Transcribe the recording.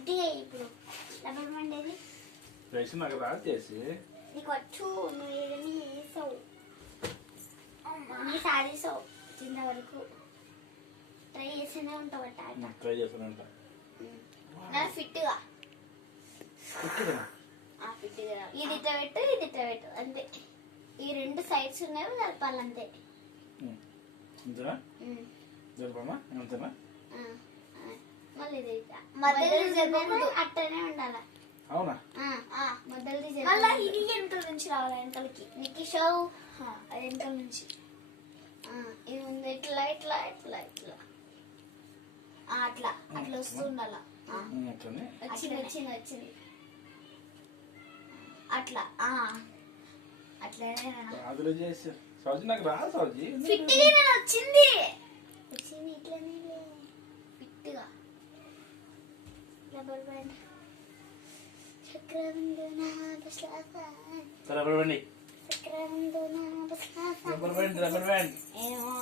ఫిట్టిగా ఇప్పుడు rubber band ఏది వేసి నాకు రాదు చేసి నీకు వచ్చు నువ్వు ఏదైనా చేసావు నీ సాధిస్తావు చిన్న వరకు ట్రై చేస్తూనే ఉంటావు అట్ట ట్రై చేస్తానంట నా ఫిట్గా ఫిట్గా ఇది ఇట్లా పెట్టు ఇది ఇట్లా పెట్టు అంతే ఈ రెండు సైడ్స్ ఉన్నాయి కలపాలి అంతే అంతేనా జరపమ్మా అంతేనా మళ్ళీ ఇది మధ్యలో అట్టనే ఉండాలి అవునా మధ్యలో మళ్ళీ ఇది వెనకాల నుంచి రావాలి వెనకాలకి నీకు షో అది వెనకాల నుంచి ఇది ఉంది ఇట్లా ఇట్లా ఇట్లా ఇట్లా అట్లా అట్లా వస్తుండాల వచ్చింది వచ్చింది వచ్చింది అట్లా అట్లనే అదిలో చేసి సౌజీ నాకు రాదు సౌజీ ఫిట్గా వచ్చింది వచ్చింది ఇట్లనే ఫిట్గా రబ్బర్ బ్యాండ్ రబ్బర్ బ్యాండ్ చక్రవందన రబ్బర్ బ్యాండ్ రబ్బర్ బ్యాండ్ ఏమో